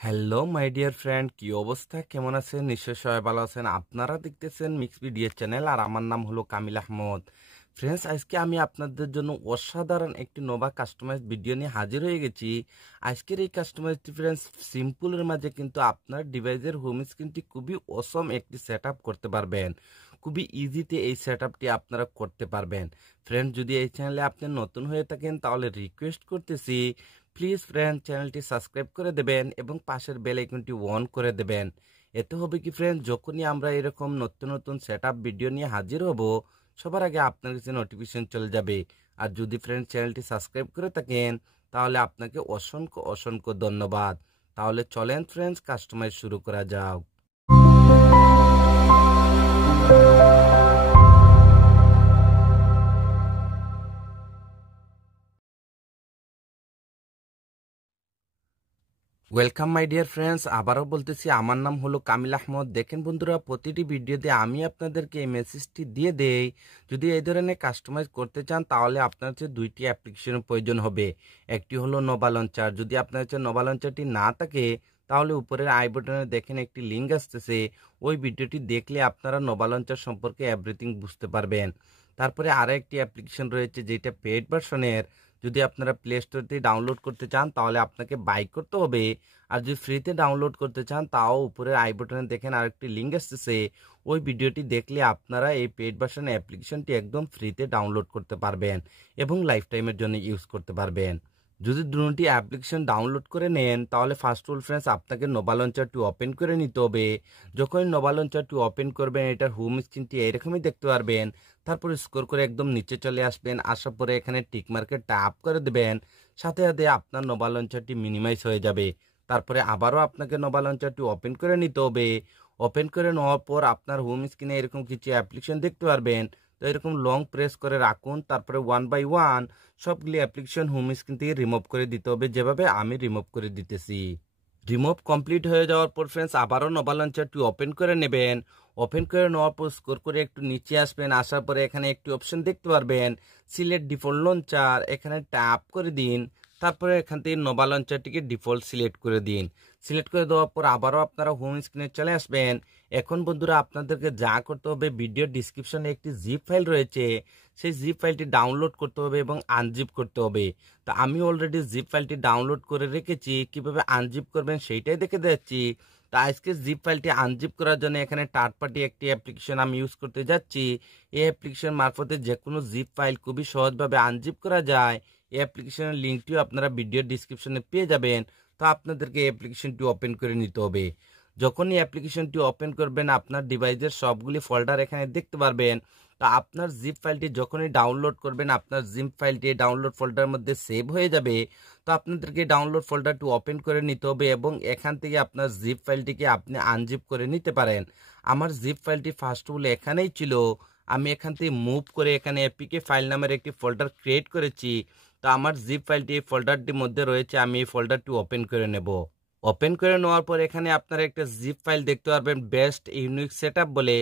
Hello my dear friend, কি অবস্থা, কেমন আছেন? নিশ্চয় সবাই ভালো আছেন। আপনারা দেখতেছেন মিক্স ভিডিও চ্যানেল আর আমার নাম হলো কামিল আহমদ। ফ্রেন্ডস, আজকে আমি আপনাদের জন্য অসাধারণ একটি নোভা কাস্টমাইজ ভিডিও নিয়ে হাজির হয়ে গেছি। আজকের এই কাস্টমাইজটি ফ্রেন্ডস সিম্পলের মাঝে কিন্তু আপনার ডিভাইসের হোম স্ক্রিনটি খুবই অসম একটি সেট করতে পারবেন। খুবই ইজিতে এই সেট আপনারা করতে পারবেন। ফ্রেন্ড, যদি এই চ্যানেলে আপনি নতুন হয়ে থাকেন তাহলে রিকোয়েস্ট করতেছি প্লিজ ফ্রেন্ড চ্যানেলটি সাবস্ক্রাইব করে দেবেন এবং পাশের বেল আইকনটি অন করে দেবেন। এতে হবে কি ফ্রেন্ড, যখনই আমরা এরকম নতুন নতুন সেটআপ ভিডিও নিয়ে হাজির হব সবার আগে আপনার কাছে নোটিফিকেশন চলে যাবে। আর যদি ফ্রেন্ড চ্যানেলটি সাবস্ক্রাইব করে থাকেন তাহলে আপনাকে অসংখ্য অসংখ্য ধন্যবাদ। তাহলে চলেন ফ্রেন্ডস, কাস্টমাইজ শুরু করা যাক। ওয়েলকাম মাই ডিয়ার ফ্রেন্ডস, আবারও বলতেছি আমার নাম হলো কামিল আহমদ। দেখেন বন্ধুরা, প্রতিটি ভিডিওতে আমি আপনাদেরকে এই মেসেজটি দিয়ে দেই, যদি এই ধরনের কাস্টমাইজ করতে চান তাহলে আপনার হচ্ছে দুইটি অ্যাপ্লিকেশনের প্রয়োজন হবে। একটি হলো নোভা লঞ্চার। যদি আপনার হচ্ছে নোভা লঞ্চারটি না থাকে তাহলে উপরের আই বাটনে দেখেন একটি লিঙ্ক আসতেছে, ওই ভিডিওটি দেখলে আপনারা নোভা লঞ্চার সম্পর্কে এভরিথিং বুঝতে পারবেন। তারপরে আরও একটি অ্যাপ্লিকেশন রয়েছে যেটা পেইড ভার্সনের। যদি আপনারা প্লে স্টোর থেকে ডাউনলোড করতে চান তাহলে আপনাকে বাই করতে হবে, আর যদি ফ্রিতে ডাউনলোড করতে চান তাও উপরের আই বাটনে দেখেন আরেকটি লিঙ্ক আসতেছে, ওই ভিডিওটি দেখলে আপনারা এই পেইড ভার্সন অ্যাপ্লিকেশনটি একদম ফ্রিতে ডাউনলোড করতে পারবেন এবং লাইফ টাইমের জন্য ইউজ করতে পারবেন। যদি দুটি অ্যাপ্লিকেশন ডাউনলোড করে নেন তাহলে ফার্স্ট অফ অল ফ্রেন্ডস আপনাকে নোভা লঞ্চারটি ওপেন করে নিতে হবে। যখনই নোভা লঞ্চারটি ওপেন করবেন এটার হোম স্ক্রিনটি এরকমই দেখতে পারবেন। তারপর স্ক্রল করে একদম নিচে চলে আসবেন, আসার পরে এখানে টিক মার্কে ট্যাপ করে দেবেন, সাথে সাথে আপনার নোভা লঞ্চারটি মিনিমাইজ হয়ে যাবে। তারপরে আবারও আপনাকে নোভা লঞ্চারটি ওপেন করে নিতে হবে। ওপেন করে নেওয়ার পর আপনার হোম স্ক্রিনে এরকম কিছু অ্যাপ্লিকেশন দেখতে পারবেন। তো এরকম লং প্রেস করে রাখুন, তারপরে ওয়ান বাই ওয়ান সবগুলি অ্যাপ্লিকেশন হোম স্ক্রিন থেকে রিমুভ করে দিতে হবে, যেভাবে আমি রিমুভ করে দিতেছি। রিমুভ কমপ্লিট হয়ে যাওয়ার পর ফ্রেন্ডস আবারও নোভা লঞ্চারটি ওপেন করে নেবেন। ওপেন করে নেওয়ার পর স্ক্রল করে একটু নিচে আসবেন, আসার পরে এখানে একটি অপশন দেখতে পারবেন সিলেক্ট ডিফল্ট লঞ্চার, এখানে ট্যাপ করে দিন। তারপরে এখান থেকে নোভা লঞ্চারটিকে ডিফল্ট সিলেক্ট করে দিন। সিলেক্ট করে দেওয়ার পর আবারও আপনারা হোম স্ক্রিনে চলে আসবেন। এখন বন্ধুরা আপনাদেরকে যা করতে হবে, ভিডিও ডিসক্রিপশনে একটি জিপ ফাইল রয়েছে, সেই জিপ ফাইলটি ডাউনলোড করতে হবে এবং আনজিপ করতে হবে। তো আমি অলরেডি জিপ ফাইলটি ডাউনলোড করে রেখেছি, কিভাবে আনজিপ করবেন সেইটাই দেখে দিচ্ছি। তো আজকে জিপ ফাইলটি আনজিপ করার জন্য এখানে থার্ড পার্টি একটি অ্যাপ্লিকেশন আমি ইউজ করতে যাচ্ছি। এই অ্যাপ্লিকেশন মারফতে যে কোনো জিপ ফাইল খুবই সহজভাবে আনজিপ করা যায়। এই অ্যাপ্লিকেশনের লিঙ্কটিও আপনারা ভিডিও ডিসক্রিপশনে পেয়ে যাবেন। তো আপনাদেরকে এই অ্যাপ্লিকেশনটি ওপেন করে নিতে হবে। যখনই অ্যাপ্লিকেশনটি ওপেন করবেন আপনার ডিভাইসের সবগুলি ফোল্ডার এখানে দেখতে পারবেন। তো আপনার জিপ ফাইলটি যখনই ডাউনলোড করবেন আপনার জিপ ফাইলটি ডাউনলোড ফোল্ডারের মধ্যে সেভ হয়ে যাবে। তো আপনাদেরকে ডাউনলোড ফোল্ডারটি ওপেন করে নিতে হবে এবং এখান থেকে আপনার জিপ ফাইলটিকে আপনি আনজিপ করে নিতে পারেন। আমার জিপ ফাইলটি ফার্স্ট অফ অল এখানেই ছিল, আমি এখান থেকে মুভ করে এখানে এপিকে ফাইল নামের একটি ফোল্ডার ক্রিয়েট করেছি। তো আমার জিপ ফাইলটি এই ফোল্ডারটির মধ্যে রয়েছে, আমি এই ফোল্ডারটি ওপেন করে নেব। ওপেন করে নেওয়ার পর এখানে আপনারা একটা জিপ ফাইল দেখতে পারবেন বেস্ট ইউনিক সেটআপ বলে।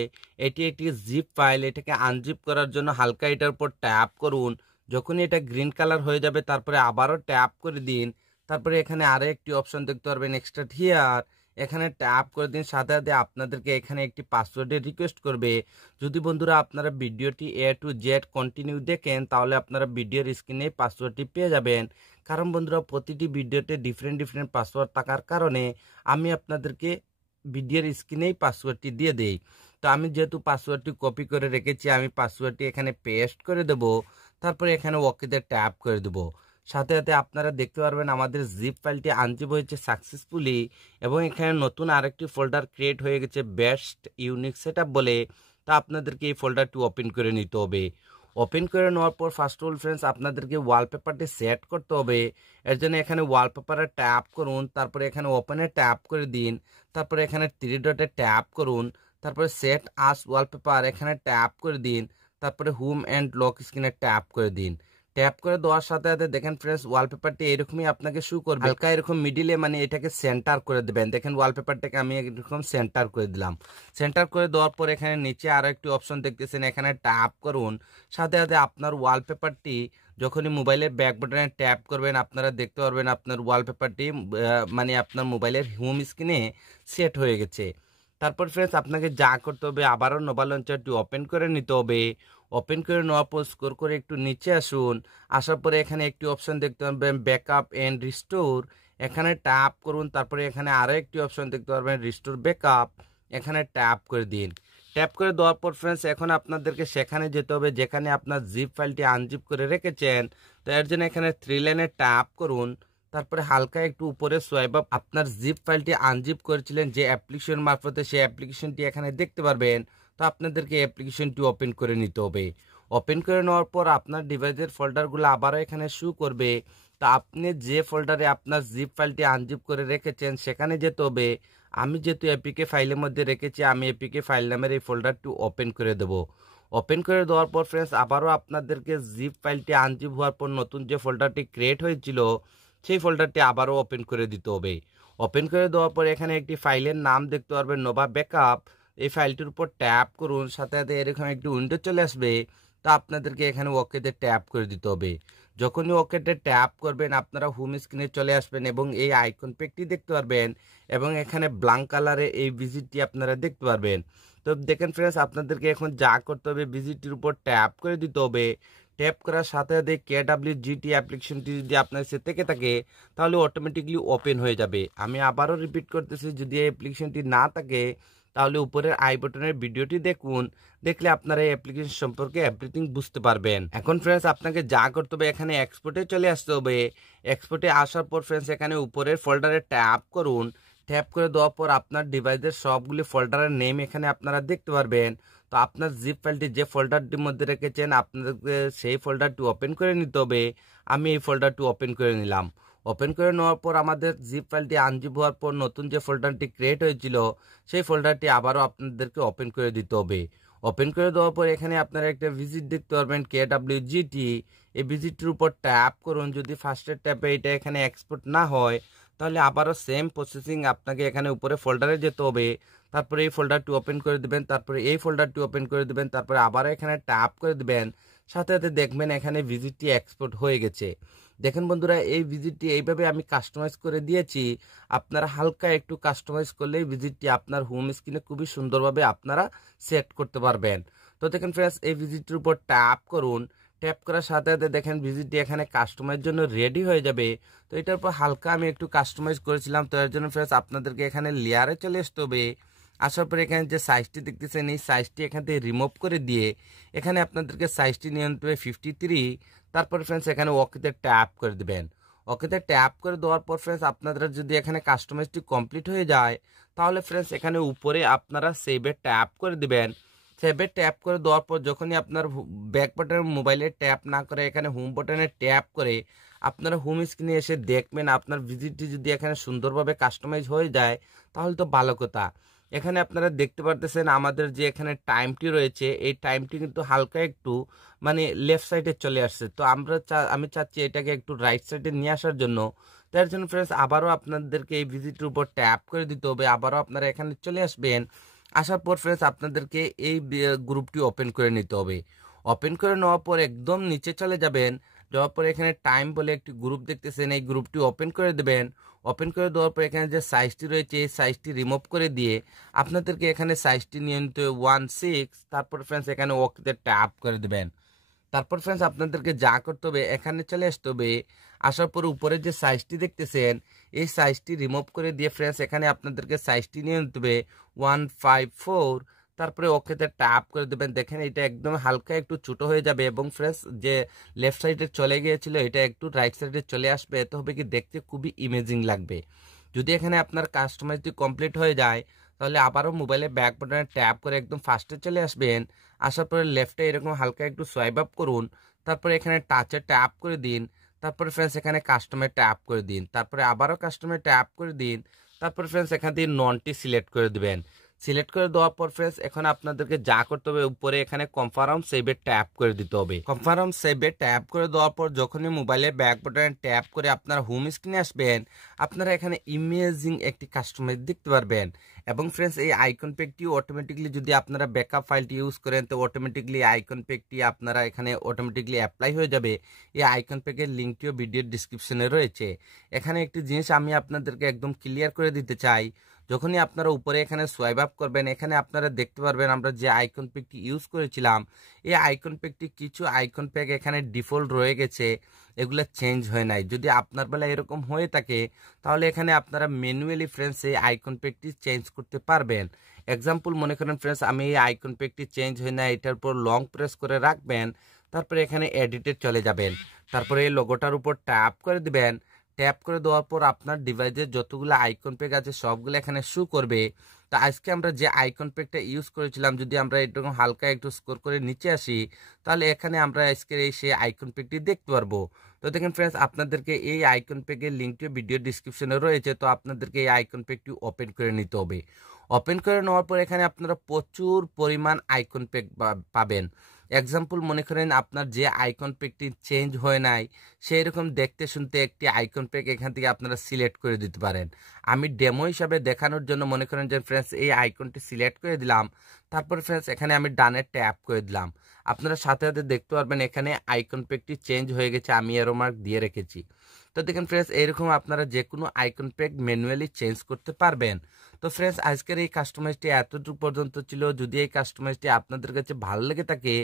এটি একটি জিপ ফাইল, এটাকে আনজিপ করার জন্য হালকা এটার উপর ট্যাপ করুন। যখনই এটা গ্রিন কালার হয়ে যাবে তারপরে আবারও ট্যাপ করে দিন। তারপরে এখানে আরও একটি অপশন দেখতে পারবেন এক্সট্রাক্ট হিয়ার, এখানে ট্যাপ করে দিন। সাথে সাথে আপনাদেরকে এখানে একটি পাসওয়ার্ডের রিকোয়েস্ট করবে। যদি বন্ধুরা আপনারা ভিডিওটি A to Z কন্টিনিউ দেখেন তাহলে আপনারা ভিডিওর স্ক্রিনে পাসওয়ার্ডটি পেয়ে যাবেন। কারণ বন্ধুরা প্রতিটি ভিডিওতে ডিফারেন্ট পাসওয়ার্ড থাকার কারণে আমি আপনাদেরকে ভিডিওর স্ক্রিনেই পাসওয়ার্ডটি দিয়ে দেই। তো আমি যেহেতু পাসওয়ার্ডটি কপি করে রেখেছি আমি পাসওয়ার্ডটি এখানে পেস্ট করে দেব, তারপরে এখানে ওকেতে ট্যাপ করে দেব। সাথে সাথে আপনারা দেখতে পারবেন আমাদের জিপ ফাইলটি আনজিপ হয়েছে সাকসেসফুলি এবং এখানে নতুন আরেকটি ফোল্ডার ক্রিয়েট হয়ে গেছে বেস্ট ইউনিক সেটআপ বলে। তা আপনাদেরকে এই ফোল্ডারটি ওপেন করে নিতে হবে। ওপেন করে নেওয়ার পর ফার্স্ট অফ অল ফ্রেন্ডস আপনাদেরকে ওয়ালপেপারটি সেট করতে হবে। এর জন্য এখানে ওয়ালপেপারে ট্যাপ করুন, তারপরে এখানে ওপেনে ট্যাপ করে দিন, তারপরে এখানে 3 ডটে ট্যাপ করুন, তারপরে সেট আস ওয়ালপেপার এখানে ট্যাপ করে দিন, তারপরে হোম অ্যান্ড লক স্ক্রিনে ট্যাপ করে দিন। ট্যাপ করে দেওয়ার সাথে সাথে দেখেন ফ্রেন্ডস ওয়ালপেপারটি এরকমই আপনাকে শো করবে, হালকা এরকম মিডিলে, মানে এটাকে সেন্টার করে দেবেন। দেখেন ওয়ালপেপারটাকে আমি এরকম সেন্টার করে দিলাম। সেন্টার করে দেওয়ার পর এখানে নিচে আরও একটি অপশন দেখতেছেন, এখানে ট্যাপ করুন। সাথে সাথে আপনার ওয়ালপেপারটি যখনই মোবাইলের ব্যাক বাটনে ট্যাপ করবেন আপনারা দেখতে পারবেন আপনার ওয়ালপেপারটি মানে আপনার মোবাইলের হোম স্ক্রিনে সেট হয়ে গেছে। তারপর ফ্রেন্ডস আপনাকে যা করতে হবে আবারও নোভা লঞ্চারটি ওপেন করে নিতে হবে। ওপেন করে নেওয়ার পর স্ক্রল করে একটু নিচে আসুন। আসার পরে এখানে একটি অপশন দেখতে পারবেন ব্যাকআপ এন্ড রিস্টোর, এখানে ট্যাপ করুন। তারপরে এখানে আরও একটি অপশন দেখতে পারবেন রিস্টোর ব্যাকআপ, এখানে ট্যাপ করে দিন। ট্যাপ করে দেওয়ার পর ফ্রেন্ডস এখন আপনাদেরকে সেখানে যেতে হবে যেখানে আপনার জিপ ফাইলটি আনজিপ করে রেখেছেন। তো এর জন্য এখানে 3 লাইনে ট্যাপ করুন। তারপরে হালকা একটু উপরে সোয়াইপ আপ আপনার জিপ ফাইলটি আনজিপ করেছিলেন যে অ্যাপ্লিকেশন মারফতে, সেই অ্যাপ্লিকেশনটি এখানে দেখতে পারবেন। তো আপনাদেরকে অ্যাপ্লিকেশনটি ওপেন করে নিতে হবে। ওপেন করে নেওয়ার পর আপনার ডিভাইসের ফোল্ডারগুলো আবারও এখানে শো করবে। তো আপনি যে ফোল্ডারে আপনার জিপ ফাইলটি আনজিপ করে রেখেছেন সেখানে যেতে হবে। আমি যেহেতু এপিকে ফাইলের মধ্যে রেখেছি, আমি এপিকে ফাইল নামের এই ফোল্ডারটি ওপেন করে দেব। ওপেন করে দেওয়ার পর ফ্রেন্ডস আবারও আপনাদেরকে জিপ ফাইলটি আনজিপ হওয়ার পর নতুন যে ফোল্ডারটি ক্রিয়েট হয়েছিল সেই ফোল্ডারটি আবারও ওপেন করে দিতে হবে। ওপেন করে দেওয়ার পর এখানে একটি ফাইলের নাম দেখতে পারবেন নোভা ব্যাকআপ, এই ফাইলটির উপর ট্যাপ করুন। সাথে সাথে এরকম একটি উইন্ডো চলে আসবে। তো আপনাদেরকে এখানে ওকেতে ট্যাপ করে দিতে হবে। যখনই ওকেতে ট্যাপ করবেন আপনারা হোম স্ক্রিনে চলে আসবেন এবং এই আইকন পেকটি দেখতে পারবেন এবং এখানে ব্ল্যাঙ্ক কালারে এই ভিজিটটি আপনারা দেখতে পারবেন। তো দেখেন ফ্রেন্ডস আপনাদেরকে এখন যা করতে হবে ভিজিটটির উপর ট্যাপ করে দিতে হবে। ট্যাপ করার সাথে সাথে KWGT অ্যাপ্লিকেশনটি যদি আপনার সাথে থেকে থাকে তাহলে অটোমেটিকলি ওপেন হয়ে যাবে। আমি আবারও রিপিট করতেছি, যদি এই অ্যাপ্লিকেশনটি না থাকে তাহলে উপরের আই বাটনের ভিডিওটি দেখুন, দেখলে আপনারা এই অ্যাপ্লিকেশন সম্পর্কে এভরিথিং বুঝতে পারবেন। এখন ফ্রেন্ডস আপনাকে যা করতে হবে এখানে এক্সপোর্টে চলে আসতে হবে। এক্সপোর্টে আসার পর ফ্রেন্ডস এখানে উপরের ফোল্ডারে ট্যাপ করুন। ট্যাপ করে দেওয়ার পর আপনার ডিভাইসের সবগুলি ফোল্ডারের নেম এখানে আপনারা দেখতে পারবেন। তো আপনার জিপ ফাইলটি যে ফোল্ডারটির মধ্যে রেখেছেন আপনাদেরকে সেই ফোল্ডারটি ওপেন করে নিতে হবে। আমি এই ফোল্ডারটি ওপেন করে নিলাম। ওপেন করে নেওয়ার পর আমাদের জিপ ফাইলটি আনজিপ হওয়ার পর নতুন যে ফোল্ডারটি ক্রিয়েট হয়েছিল সেই ফোল্ডারটি আবারও আপনাদেরকে ওপেন করে দিতে হবে। ওপেন করে দেওয়ার পর এখানে আপনারা একটা ভিজিট দেখতে পারবেন KWGT, এই ভিজিটটির উপর ট্যাপ করুন। যদি ফার্স্টের ট্যাপে এটা এখানে এক্সপোর্ট না হয় তাহলে আবারও সেম প্রসেসিং আপনাকে এখানে উপরে ফোল্ডারে যেতে হবে। তারপরে এই ফোল্ডারটি ওপেন করে দেবেন, তারপরে এই ফোল্ডারটি ওপেন করে দেবেন, তারপরে আবারও এখানে ট্যাপ করে দেবেন। সাথে সাথে দেখবেন এখানে ভিজিটটি এক্সপোর্ট হয়ে গেছে। দেখেন বন্ধুরা এই ভিজিটটি এইভাবে আমি কাস্টমাইজ করে দিয়েছি। আপনারা হালকা একটু কাস্টমাইজ করলেই ভিজিটটি আপনার হোম স্ক্রিনে খুবই সুন্দরভাবে আপনারা সেট করতে পারবেন। তো দেখেন ফ্রেন্ডস এই ভিজিটটির উপর ট্যাপ করুন। ট্যাপ করার সাথে সাথে দেখেন ভিজিটটি এখানে কাস্টমাইজের জন্য রেডি হয়ে যাবে। তো এটার উপর হালকা আমি একটু কাস্টমাইজ করেছিলাম। তো এর জন্য ফ্রেন্ডস আপনাদেরকে এখানে লেয়ারে চলে আসতে হবে। আসার পরে এখানে যে সাইজটি দেখতেছেন এই সাইজটি এখান থেকে রিমুভ করে দিয়ে এখানে আপনাদেরকে সাইজটি নিয়ে নিতে হবে 53। তারপর ফ্রেন্ডস এখানে ওকেতে ট্যাপ করে দেবেন। ওকেতে ট্যাপ করে দেওয়ার পর ফ্রেন্ডস আপনাদের যদি এখানে কাস্টমাইজটি কমপ্লিট হয়ে যায় তাহলে ফ্রেন্ডস এখানে উপরে আপনারা সেভে ট্যাপ করে দিবেন। সেভে ট্যাপ করে দেওয়ার পর যখনই আপনার ব্যাক বাটনের মোবাইলে ট্যাপ না করে এখানে হোম বাটনে ট্যাপ করে আপনারা হোম স্ক্রিনে এসে দেখবেন আপনার ভিজিটটি যদি এখানে সুন্দরভাবে কাস্টমাইজ হয়ে যায় তাহলে তো ভালো কথা। এখানে আপনারা দেখতে পারতেছেন আমাদের যে এখানে টাইমটি রয়েছে এই টাইমটি কিন্তু হালকা একটু মানে লেফট সাইডে চলে আসছে। তো আমি চাচ্ছি এটাকে একটু রাইট সাইডে নিয়ে আসার জন্য। তার জন্য ফ্রেন্ডস আবারও আপনাদেরকে এই ভিজিটের উপর ট্যাপ করে দিতে হবে। আবারও আপনারা এখানে চলে আসবেন। আসার পর ফ্রেন্ডস আপনাদেরকে এই গ্রুপটি ওপেন করে নিতে হবে। ওপেন করে নেওয়ার পর একদম নিচে চলে যাবেন। যাওয়ার পর এখানে টাইম বলে একটি গ্রুপ দেখতেছেন, এই গ্রুপটি ওপেন করে দেবেন। ওপেন করে দেওয়ার পর এখানে যে সাইজটি রয়েছে এই সাইজটি রিমুভ করে দিয়ে আপনাদেরকে এখানে সাইজটি নিয়ে নিতে 16। তারপর ফ্রেন্ডস এখানে ওকেতে ট্যাপ করে দেবেন। তারপর ফ্রেন্ডস আপনাদেরকে যা করতে হবে এখানে চলে আসতে হবে। আসার পর উপরে যে সাইজটি দেখতেছেন এই সাইজটি রিমুভ করে দিয়ে ফ্রেন্ডস এখানে আপনাদেরকে সাইজটি নিয়ে নিতে হবে 154। তারপরে ওকেতে ট্যাপ করে দেবেন। দেখেন এটা একদম হালকা একটু ছোটো হয়ে যাবে এবং ফ্রেন্ডস যে লেফট সাইডে চলে গিয়েছিল এটা একটু রাইট সাইডে চলে আসবে। এতে হবে কি দেখতে খুবই ইমেজিং লাগবে। যদি এখানে আপনার কাস্টমাইজটি কমপ্লিট হয়ে যায় তাহলে আবারও মোবাইলে ব্যাক বাটনে ট্যাপ করে একদম ফার্স্টে চলে আসবেন। আসার পরে লেফটে এরকম হালকা একটু সোয়াইপ আপ করুন। তারপরে এখানে টাচে ট্যাপ করে দিন। তারপরে ফ্রেন্ডস এখানে কাস্টমে ট্যাপ করে দিন। তারপরে আবারও কাস্টমে ট্যাপ করে দিন। তারপরে ফ্রেন্ডস এখান থেকে ননটি সিলেক্ট করে দিবেন। সিলেক্ট করে দেওয়ার পর ফ্রেন্ডস এখন আপনাদেরকে যা করতে হবে উপরে এখানে কনফার্ম সেভে ট্যাপ করে দিতে হবে। কনফার্ম সেভে ট্যাপ করে দেওয়ার পর যখনই মোবাইলের ব্যাক বাটনে ট্যাপ করে আপনারা হোম স্ক্রিনে আসবেন, আপনারা এখানে ইমেজিং একটি কাস্টমাইজ দেখতে পারবেন। এবং ফ্রেন্ডস এই আইকন প্যাকটি অটোমেটিকলি যদি আপনারা ব্যাকআপ ফাইলটি ইউজ করেন তো অটোমেটিকলি আইকন প্যাকটি আপনারা এখানে অটোমেটিকলি অ্যাপ্লাই হয়ে যাবে। এই আইকন প্যাকের লিঙ্কটিও ভিডিওর ডিসক্রিপশনে রয়েছে। এখানে একটি জিনিস আমি আপনাদেরকে একদম ক্লিয়ার করে দিতে চাই, যখনই আপনারা উপরে এখানে সোয়াইপ আপ করবেন এখানে আপনারা দেখতে পারবেন আমরা যে আইকন প্যাকটি ইউজ করেছিলাম এই আইকন প্যাকটি কিছু আইকন প্যাক এখানে ডিফল্ট রয়ে গেছে, এগুলো চেঞ্জ হয় নাই। যদি আপনার বেলায় এরকম হয়ে থাকে তাহলে এখানে আপনারা ম্যানুয়ালি ফ্রেন্ডস এই আইকন প্যাকটি চেঞ্জ করতে পারবেন। এক্সাম্পল মনে করেন ফ্রেন্ডস আমি এই আইকন প্যাকটি চেঞ্জ হয় না, এটার উপর লং প্রেস করে রাখবেন, তারপরে এখানে এডিটে চলে যাবেন, তারপরে এই লোগোটার উপর ট্যাপ করে দিবেন। ট্যাপ করে দেওয়ার পর আপনার ডিভাইসে যতগুলো আইকন প্যাক আছে সবগুলো এখানে শো করবে। তো আজকে আমরা যে আইকন প্যাকটা ইউজ করেছিলাম যদি আমরা এরকম হালকা একটু স্কোর করে নিচে আসি তাহলে এখানে আমরা আজকে সেই আইকন প্যাকটি দেখতে পারবো। তো দেখেন ফ্রেন্ডস আপনাদেরকে এই আইকন প্যাকের লিঙ্কটিও ভিডিও ডিসক্রিপশনে রয়েছে, তো আপনাদেরকে এই আইকন প্যাকটি ওপেন করে নিতে হবে। ওপেন করে নেওয়ার পর এখানে আপনারা প্রচুর পরিমাণ আইকন প্যাক পাবেন। এক্সাম্পল মনে করেন আপনার যে আইকন প্যাকটি চেঞ্জ হয় নাই সেই রকম দেখতে শুনতে একটি আইকন প্যাক এখান থেকে আপনারা সিলেক্ট করে দিতে পারেন। আমি ডেমো হিসাবে দেখানোর জন্য মনে করেন যে ফ্রেন্ডস এই আইকনটি সিলেক্ট করে দিলাম, তারপর ফ্রেন্ডস এখানে আমি ডানে ট্যাপ করে দিলাম। আপনারা সাথে সাথে দেখতে পারবেন এখানে আইকন প্যাকটি চেঞ্জ হয়ে গেছে, আমি এরো মার্ক দিয়ে রেখেছি। তো দেখেন ফ্রেন্ডস এইরকম আপনারা যে কোনো আইকন প্যাক ম্যানুয়ালি চেঞ্জ করতে পারবেন। তো ফ্রেন্ডস আজকের এই কাস্টমাইজটি এতটুকু পর্যন্ত ছিল। যদি এই কাস্টমাইজটি আপনাদের কাছে ভালো লেগে থাকে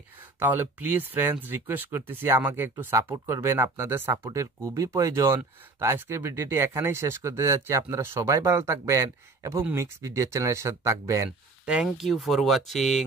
তাহলে প্লিজ ফ্রেন্ডস রিকোয়েস্ট করতেছি আমাকে একটু সাপোর্ট করবেন, আপনাদের সাপোর্টের খুবই প্রয়োজন। তো আজকের ভিডিওটি এখানেই শেষ করতে যাচ্ছি। আপনারা সবাই ভালো থাকবেন এবং মিক্স ভিডিও চ্যানেলের সাথে থাকবেন। Thank you for watching.